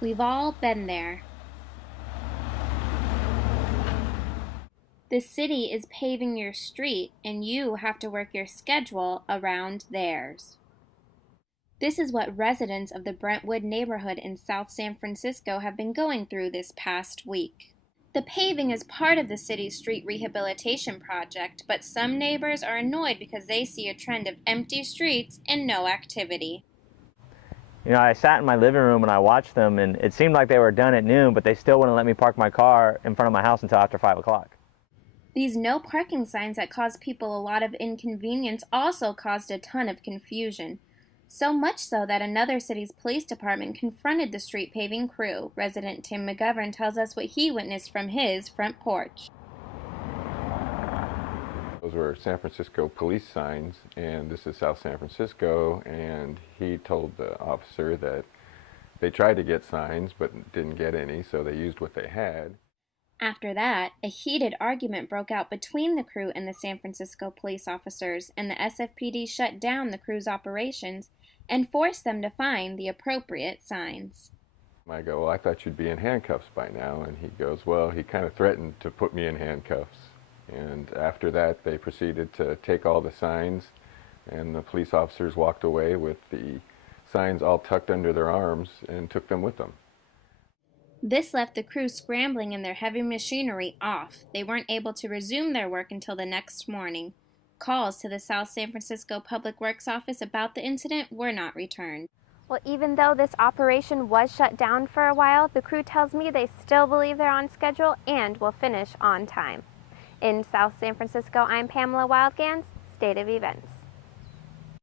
We've all been there. The city is paving your street, and you have to work your schedule around theirs. This is what residents of the Brentwood neighborhood in South San Francisco have been going through this past week. The paving is part of the city's street rehabilitation project, but some neighbors are annoyed because they see a trend of empty streets and no activity. You know, I sat in my living room and I watched them, and it seemed like they were done at noon, but they still wouldn't let me park my car in front of my house until after 5 o'clock. These no parking signs that cause people a lot of inconvenience also caused a ton of confusion. So much so that another city's police department confronted the street paving crew. Resident Tim McGovern tells us what he witnessed from his front porch. Those were San Francisco police signs, and this is South San Francisco, and he told the officer that they tried to get signs but didn't get any, so they used what they had. After that, a heated argument broke out between the crew and the San Francisco police officers, and the SFPD shut down the crew's operations and forced them to find the appropriate signs. I go, well, I thought you'd be in handcuffs by now, and he goes, well, he kind of threatened to put me in handcuffs. And after that, they proceeded to take all the signs, and the police officers walked away with the signs all tucked under their arms and took them with them. This left the crew scrambling and their heavy machinery off. They weren't able to resume their work until the next morning. Calls to the South San Francisco Public Works Office about the incident were not returned. Well, even though this operation was shut down for a while, the crew tells me they still believe they're on schedule and will finish on time. In South San Francisco, I'm Pamela Wildgans, State of Events.